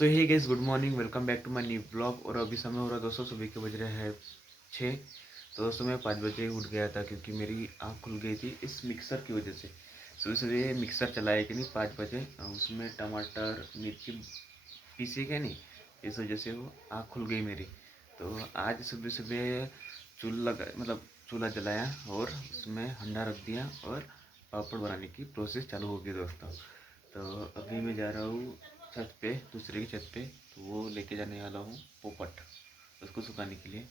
So hey guys, good morning, welcome back to my new blog. और अभी समय हो रहा है दोस्तों सुबह के, बज रहे हैं 6। तो दोस्तों मैं 5 बजे उठ गया था क्योंकि मेरी आँख खुल गई थी इस मिक्सर की वजह से। सुबह सुबह मिक्सर चलाया कि नहीं 5 बजे, उसमें टमाटर मिर्ची पीसे क्या नहीं, इस वजह से वो आँख खुल गई मेरी। तो आज सुबह सुबह चूल्हा जलाया और उसमें हंडा रख दिया और पापड़ बनाने की प्रोसेस चालू हो गई दोस्तों। तो अभी मैं जा रहा हूँ छत पे, दूसरे की छत पे। तो वो लेके जाने वाला हूँ पोपट, उसको सुखाने के लिए।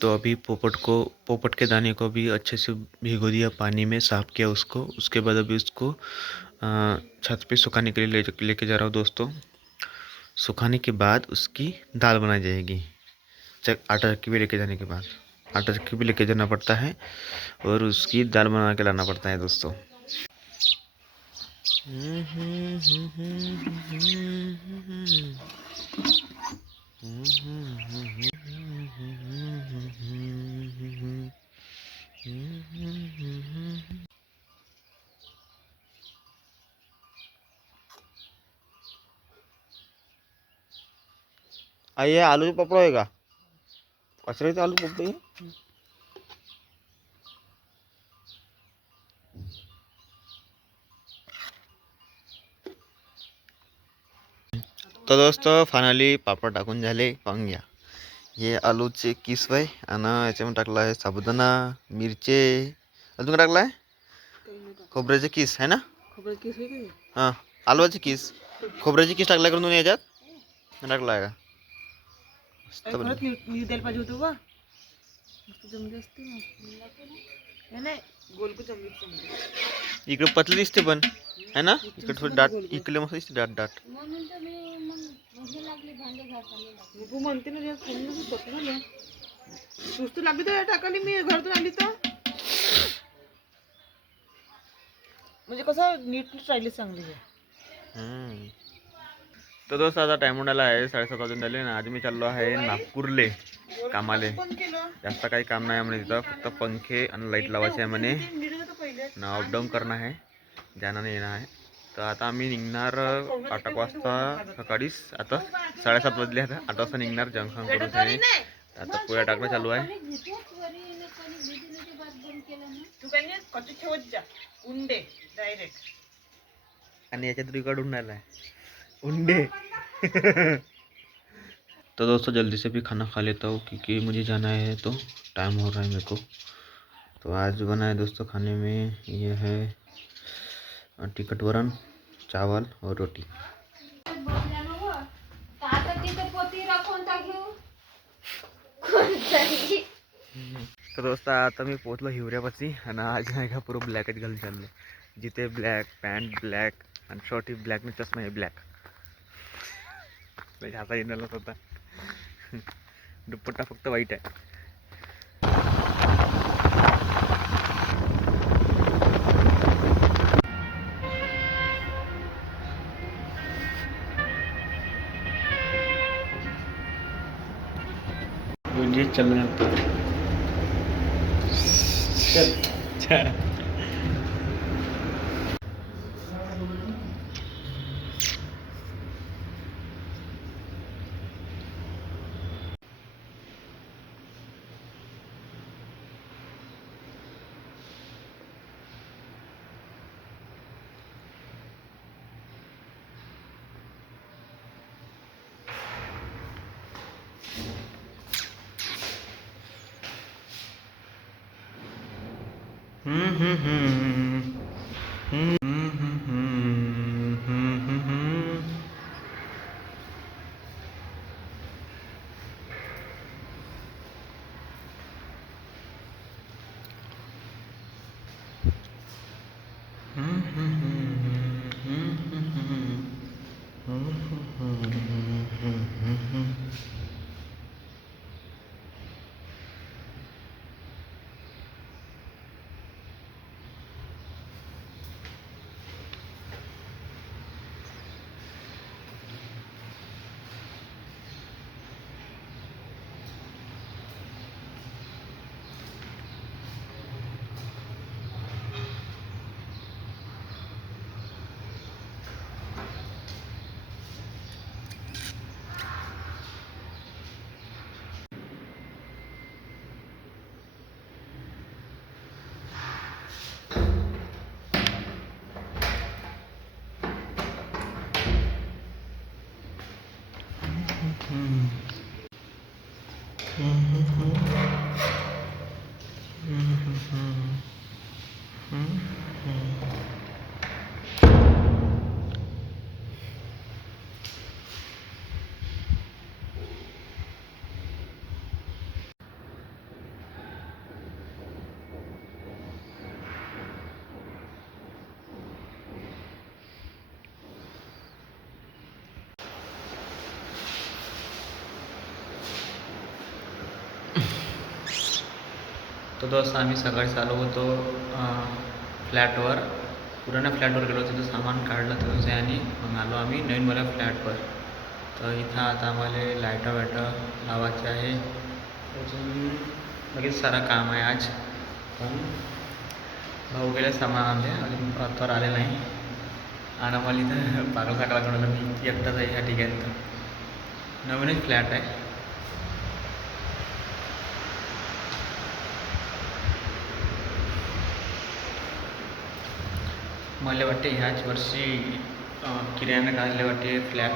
तो अभी पोपट के दाने को भी अच्छे से भिगो दिया, पानी में साफ किया उसको। उसके बाद अभी उसको छत पे सुखाने के लिए लेके जा रहा हूँ दोस्तों। सुखाने के बाद उसकी दाल बनाई जाएगी। आटा चक्की भी लेके जाने के बाद आटा चक्की भी लेके जाना पड़ता है और उसकी दाल बना के लाना पड़ता है दोस्तों। आइए, आलू पपड़ा होएगा। अचरे तो आलू पपड़े। तो दोस्तों फायनली पापड टाकून झाले, पाहून घ्या। हे आलूचे किसवय आणि याच्यामध्ये टाकला आहे साबुदाणा, मिरचे, अजून काय टाकला आहे? खोबऱ्याचे किस आहे ना? हां, आलूचे किस, खोबऱ्याची किस टाकला करून याच्यात टाकला आहे का? मस्त पाहिजे होतं बा, मस्त जमली असते नाही इकडे पतली दिसते पण है ना, इकडे थोडी डाट, इकडे मस्त दिसते डाट डाट म्हणते ना सुस्त लागली तर टाकाली मी घरातून आली तर म्हणजे कसं नीट राहिली चांगली आहे। तो दोस्त आता टाइम उडाला आहे 7:30 वाजून झाले ना। आज मी चाललो आहे नागपूरले कामाले। जास्त काही काम नाही म्हणे तिथं, फक्त पंखे आणि लाईट लावायचे आहे म्हणे ना, अपडाऊन करणं आहे, जाणं नाही येणं आहे। तर आता आम्ही निघणार 8 वाजता सकाळीच। आता 7:30 वाजले, आता 8 वाजता निघणार जंक्शन करून आहे। आता पोळ्या टाकणं चालू आहे। आणि याच्यात रेकॉर्ड होऊन राहिला आहे उंडे। तो दोस्तों जल्दी से भी खाना खा लेता हूँ क्योंकि मुझे जाना है, तो टाइम हो रहा है मेरे को। तो आज बना है दोस्तों खाने में, ये है टिकट वरण, चावल और रोटी। तो दोस्तों आता मी पोचलो हिवऱ्यापाशी आणि आज नाही का पूर्ण ब्लॅकच घालून चाललो। जिथे ब्लॅक पॅन्ट, ब्लॅक आणि शॉर्ट ही ब्लॅक में चष्मा है ब्लॅक। हाता येणारच होता। दुपट्टा फक्त वाईट आहे। मुझे चलना था। चल। तो दोस्त आम्ही सकाळी आलो होतो फ्लॅटवर. पुराण्या फ्लॅटवर गेलो होतो, तिथं सामान काढलं तुमचं आणि मग आलो आम्ही नवीनवाल्या फ्लॅटवर. तर इथं आता आम्हाला लाईटा वाईटं लावायचे आहे. अजून लगेच सारं काम आहे आज. पण भाऊ गेले सामान आणले, अजून तर आले नाही. आणि आम्हाला इथं पागल साकला कोणाला मी एकटाच आहे ह्या ठिकाणी. तर नवीनच फ्लॅट आहे. मला वाटते ह्याच वर्षी किरायानं काढले वाटते फ्लॅट.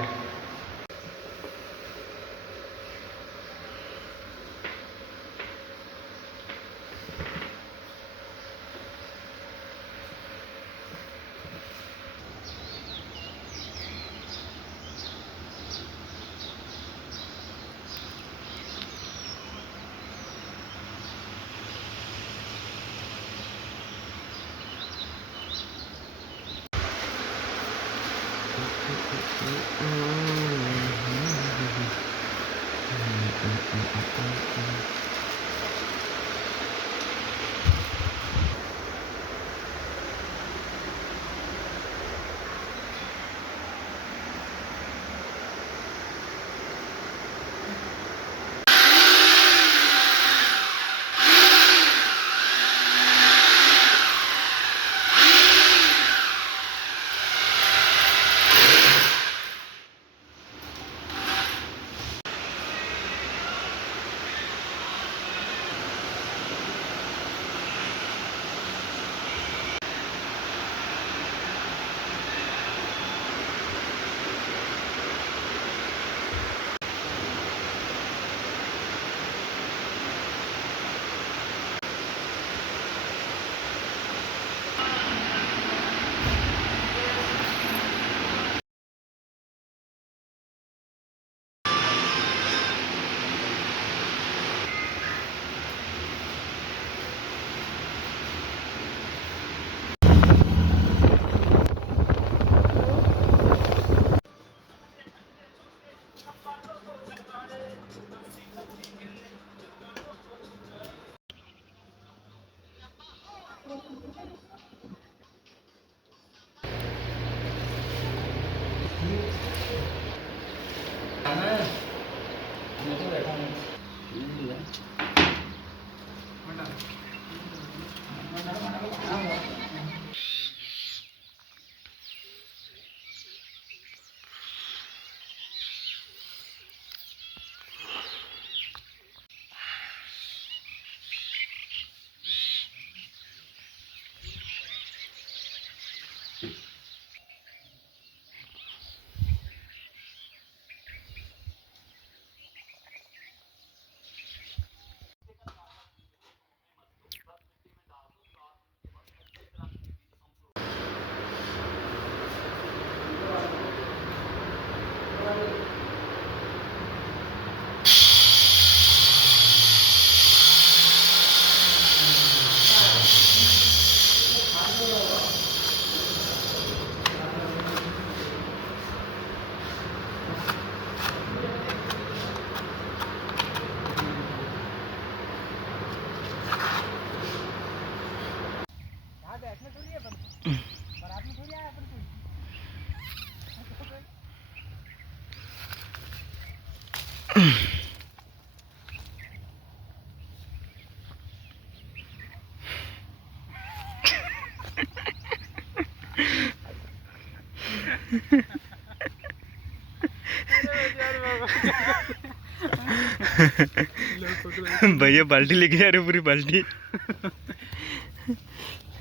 भैया बाल्टी लेके जा रहे पूरी बाल्टी।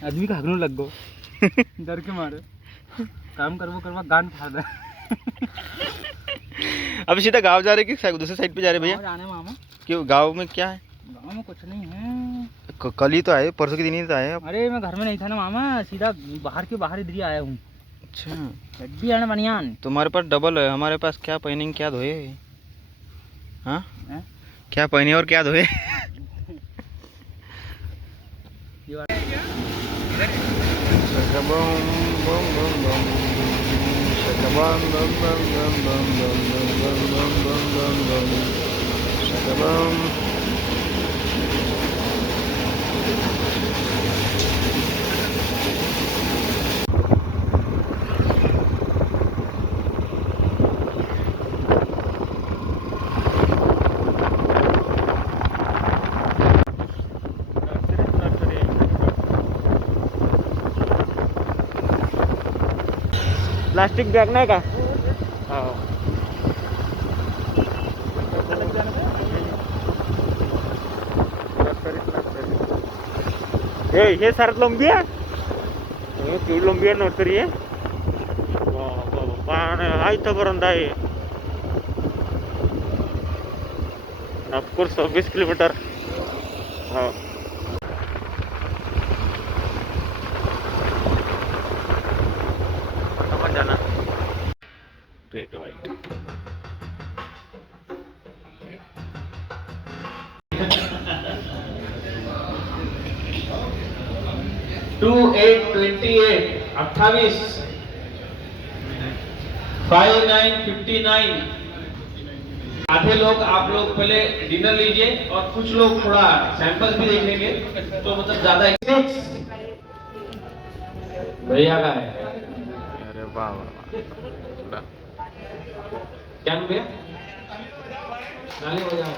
आदमी का हगने लग गो डर के मारे काम करवा गान फाड़ रहा है। अब सीधा गांव जा रहे कि दूसरे साइड पे जा रहे भैया? जाने मामा। क्यों गांव में क्या है? गाँव में कुछ नहीं है। कल ही तो आए, परसों के दिन ही तो आए। अरे मैं घर में नहीं था ना मामा, सीधा बाहर इधर ही आया हूँ। अच्छा गड्डी आने बनियान। तुम्हारे पास डबल है, हमारे पास क्या पहनेंगे क्या धोए? हाँ क्या पहने और क्या धोए? प्लास्टिक बॅग नाही का हो हे सारं लंबी आहे केवढी लंबी आहे नर्सरी आहे इथंपर्यंत आहे ऑफकोर्स 20 किलोमीटर हो जाना रेड वाइट 28 5959 आधे लोग आप लोग पहले डिनर लीजिए और कुछ लोग थोड़ा सैंपल्स भी देख लेंगे तो मतलब ज्यादा भैया का है अरे वाह वाह क्या भैया नाले हो जाओ